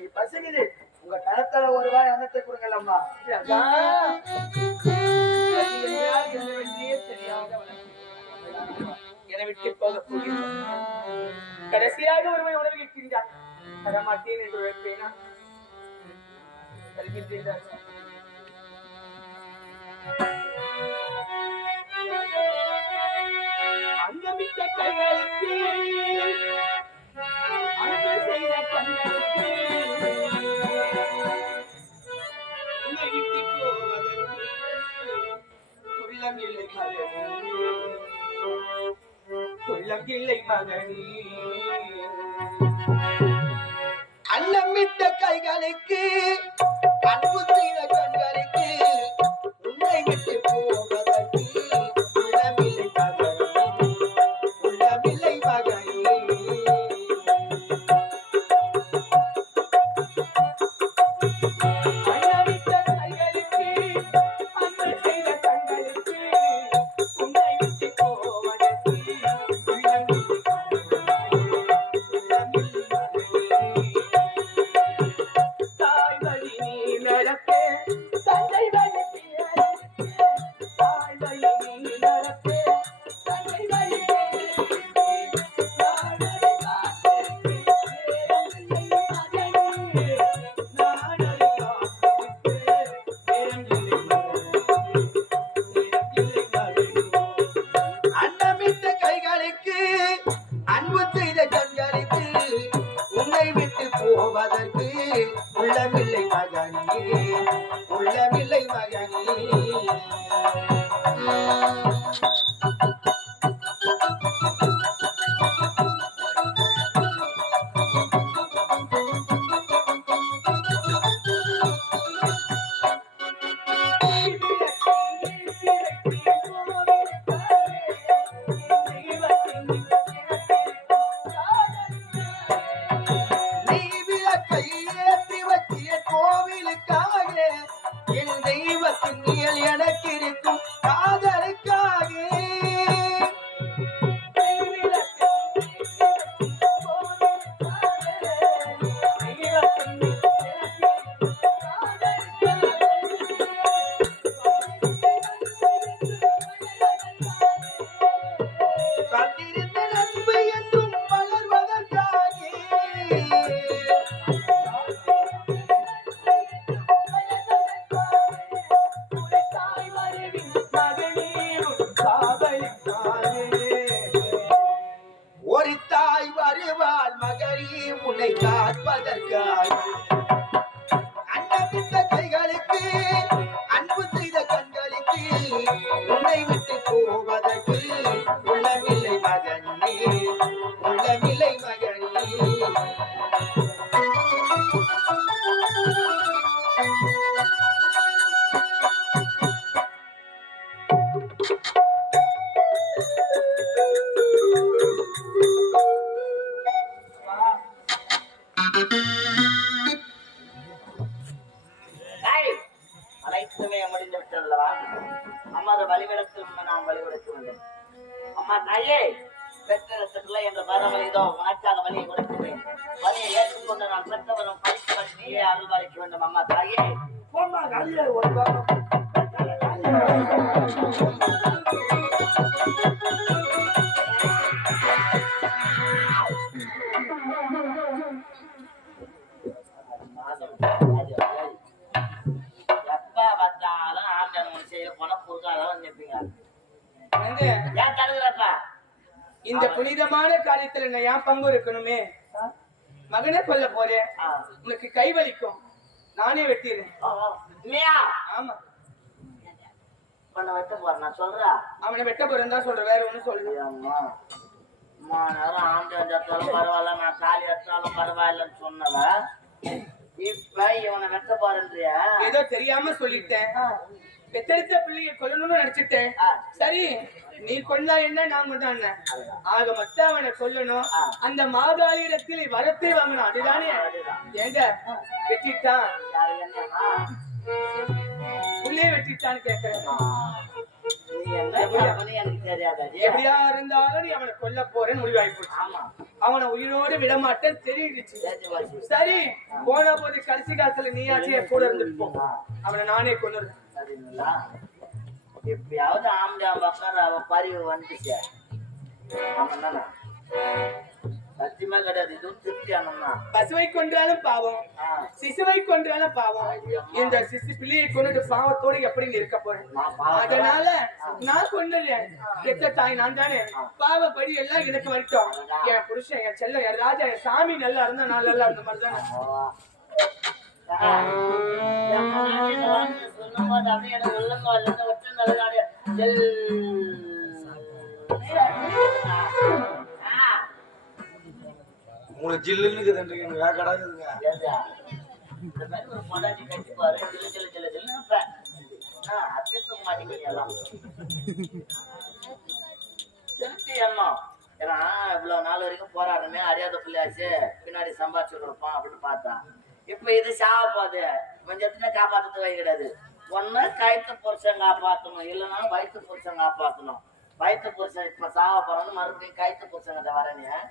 எனக்கு பசிக்குது. உங்க கரத்தால ஒரு வாய் அன்னத்தை கொடுங்கள் அம்மா. என்னை விட்டு போக கடைசியாக ஒருவன் உணவு கேட்கின்றான் தரமாட்டேன் என்று வைப்பேனா தருகின்றேன் மகனே அன்னமிட்ட கைகளுக்கு மகனே அம்மாத வழிவிடத்தில் உன்னை நான் வழிபடுத்தி வந்தேன் அம்மா தாயே பெற்றெடுத்த என்ற பரம இதோ உனக்காக வழியை கொடுக்கிறேன். வழியை ஏற்றுக்கொண்டு நான் பெற்றவரும் படித்து பற்றியே அருள் பாலிக்க வேண்டும். அம்மா தாயே. போம்மா, காலிலே ஒரு பாகம். எப்ப வந்து ஏன் தடுக்கிறப்பா இந்த புனிதமான காரியத்துல நான் ஏன் பங்கு இருக்கணுமே மகனை கொல்ல போறேன் உனக்கு கை வலிக்கும். நானே வெட்டிடுறேன். இல்லையா ஆமா. பண்ண வெட்ட போறேன் நான் சொல்றேன். அவனை வெட்ட போறேன் தான் சொல்றேன் வேற ஒண்ணும் சொல்லு அம்மா அம்மா நேரம் ஆண்டு வந்தாலும் பரவாயில்ல நான் தாலி எடுத்தாலும் பரவாயில்லன்னு சொன்னவன். இப்ப இவனை வெட்ட போறேன்றியா? ஏதோ தெரியாம சொல்லிட்டேன். பெத்தெடுத்த பிள்ளைய கொல்லணும்னு நினைச்சிட்டேன். சரி நீ கொண்டா என்ன நான் கொண்டா என்ன ஆக மொத்தம் அவனை கொல்லணும். ஆ. அந்த மாதாளி இடத்தில் வரத்தை வாங்கணும். அதுதானே. ஏங்க வெட்டிட்டான். புள்ளைய வெட்டிட்டான்னு கேட்கிறேன். எப்படியா இருந்தாலும் நீ அவனை கொல்ல போறேன்னு முடிவாகி போச்சு. ஆமா. அவனை உயிரோடு விடமாட்டேன். தெரியுது. சரி போன போது கடைசி காலத்துல நீயாச்சும் என் கூட இருந்துருப்போம் அவனை நானே கொண்டு எப்படியாவது ஆம்பளை பக்கம் அவ பறிவு வந்துச்சு அவன் சத்தியமா கிடையாது இதுவும் திருப்தி ஆனம்னா பசுவை கொன்றாலும் பாவம். சிசுவை கொன்றாலும் பாவம். இந்த சிசு பிள்ளையை கொண்டு பாவத்தோடு எப்படி இருக்க போறேன்? அதனால நான் கொண்டுறேன் எத்த தாய் நான் தானே. பாவப்படி எல்லாம் எனக்கு வரட்டும். என் புருஷன் என் செல்ல என் ராஜா என் சாமி நல்லா இருந்தா நான் நல்லா இருந்த மாதிரி தானே. சொல்லும்போது அப்படியே எனக்கு உள்ளங்கால்ல இருந்து ஒற்றை நல்ல இருப்ப. ஆ, அப்படியே தூங்க மாட்டேங்கிறீங்க எல்லாம். திருப்தி எண்ணம். ஏன்னா, இவ்வளவு நாள் வரைக்கும் போராடணுமே அறியாத பிள்ளையாச்சு பின்னாடி சம்பாதிச்சு கொடுப்போம் அப்படின்னு பார்த்தான் இப்ப இது சாவ போகுது கொஞ்சத்துல காப்பாத்துறது வை கிடையாது. ஒண்ணு கயிற்று புருஷன் காப்பாத்தணும். இல்லைன்னா வயிற்று புருஷன் காப்பாத்தணும். வயிற்று புருஷன் இப்ப சாவ போறோம்னு மறுபடியும் கயிற்று புருஷன் கிட்ட வரேன்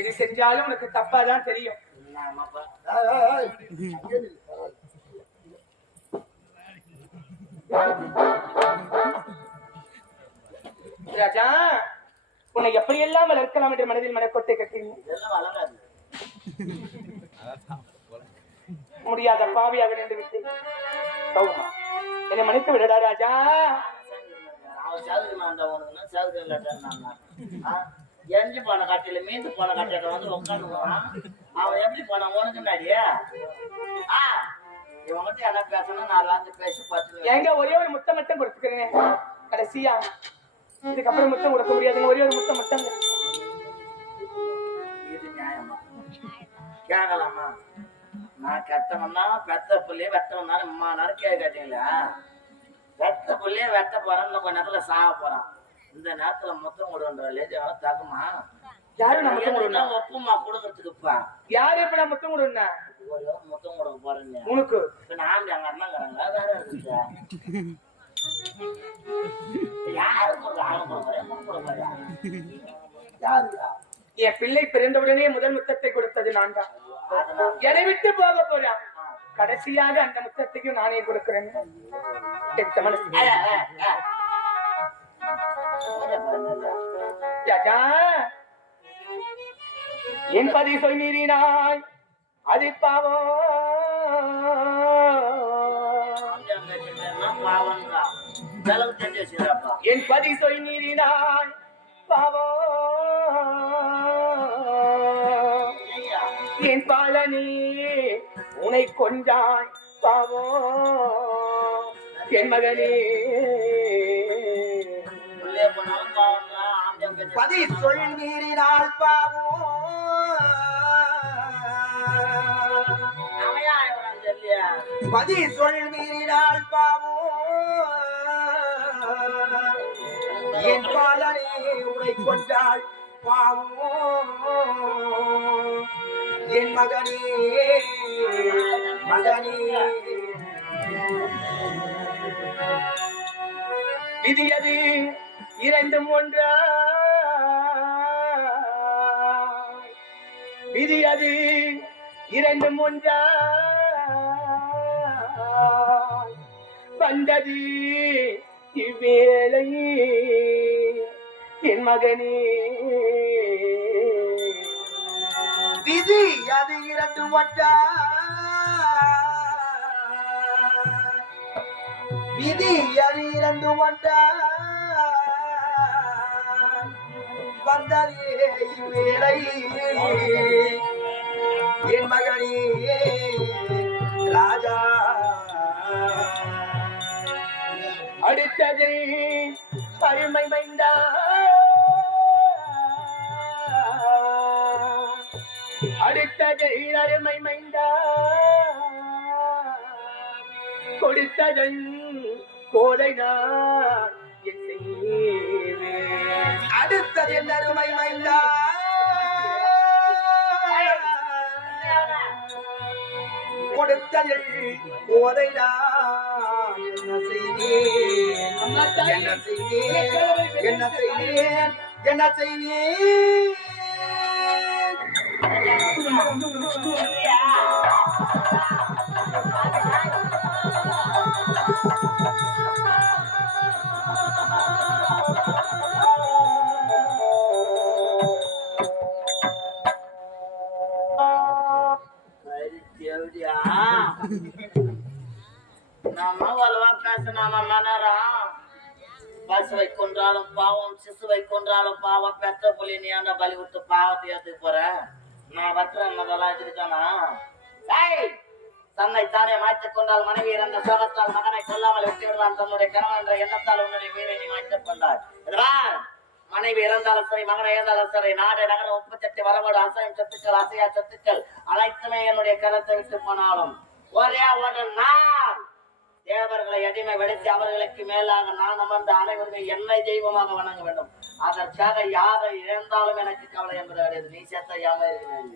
எது செஞ்சாலும் உனக்கு தப்பாதான் தெரியும். ராஜா உன்னை எப்படியெல்லாம் வளர்க்கலாம் என்று மனதில் மனக்கொட்டை வளராது. முடியாத பாவியாக நின்று விட்டேன். என்னை மன்னித்து விடடா ராஜா. அவன் சவுதி மாண்டா உனக்குன்னா சவுதி இல்லட்டான்னா எஞ்சி போன கட்டையில மீந்து போன கட்டையில வந்து உட்காந்துக்குவான் அவன் எப்படி போனான்? உனக்கு முன்னாடியே? ஆ இவன்கிட்ட என்ன பேசணும் நாலு ஆண்டு பேசி பார்த்து எங்க ஒரே ஒரு முத்தம் மட்டும் கொடுத்துக்கிறேன். கடைசியா. இதுக்கப்புறம் முத்தம் கொடுக்க முடியாதுங்க. ஒரே ஒரு முத்தம் மட்டும் இது நியாயமா? கேட்கலாமா நான் கெட்டவன்னா பெத்த புள்ளைய வெட்டவனாலும் அம்மா நேரம் கேட்க கேட்டீங்களா பெத்த புள்ளைய வெட்ட போறான் இன்னும் கொஞ்ச நேரத்துல சாக போறான். இந்த நேரத்துல முத்தம் கொடுன்ற லேஜாவ தகுமா யாரு நான் முத்தம் கொடுனா ஒப்புமா கொடுக்கறதுக்குப்பா? யாரு இப்ப நான் முத்தம் ஒரு முத்தம் கொடுக்க போறேங்க உனக்கு? இப்ப நான் எங்க அண்ணங்கிறாங்க வேற யாருக்கா என் பிள்ளை பிறந்தவுடனே முதல் முத்தத்தை கொடுத்தது நான் தான் என்னை விட்டு போக போறான் கடைசியாக அந்த முத்தத்தையும் நானே கொடுக்கிறேன். மனசு ஏ, என் பதி சொல் மீறினாய் அது பாவம் என் பதி சொல் மீறினாய் பாவம் என் பாலனி உனை கொண்டாய் பாவோ? என் மகனே பதி சொல் மீறினால் பாவம். பதி சொல் மீறினால் பாவம். என் பாலனே உரை கொண்டாள் பாவம். என் மகனே மகனே. விதியது இரண்டும் ஒன்றா. விதியது இரண்டும் ஒன்றா. வந்தது இவ்வேளை என் மகனே. விதி அது இரண்டு ஒன்றா. விதி அது இரண்டு ஒன்றா. வந்ததே இவ்வேளை என் மகனே ராஜா. அடுத்தது அருமை மைந்தா. அருமை மைந்தா. கொடுத்ததன் கோதை நான் என் செய்வேன். அடுத்தது என் அருமை மைந்தா கொடுத்ததில் போதை நான் என்ன செய்தேன் என்ன செய்தேன் என்ன செய்தேன் என்ன செய்தேன் பசுவை கொன்றாலும் பாவம் சிசுவை கொன்றாலும் பாவம் பெற்ற புலி நீ அந்த பலி விட்டு பாவத்தை ஏத்துக்க போற நான் வற்ற அதெல்லாம் இதுதானா தன்னை தானே மாய்த்துக் கொண்டால் மனைவி இறந்த சோகத்தால் மகனை கொல்லாமல் விட்டு விடுவான் தன்னுடைய கணவன் என்ற எண்ணத்தால் உன்னுடைய வீரை நீ மாய்த்துக் கொண்டார் மனைவி இறந்தாலும் சரி மகனை இறந்தாலும் சரி நாடு நகர உப்பு சட்டி வரவோடு அசையும் சொத்துக்கள் அசையா சொத்துக்கள் அனைத்துமே என்னுடைய கருத்தை விட்டு போனாலும் ஒரே ஒரு நாள் தேவர்களை அடிமை வெடித்து அவர்களுக்கு மேலாக நான் அமர்ந்த அனைவருமே என்னை தெய்வமாக வணங்க வேண்டும். அதற்காக யாரை இழந்தாலும் எனக்கு கவலை என்பது கிடையாது. நீ சேர்த்த யாம இருக்கிறேன்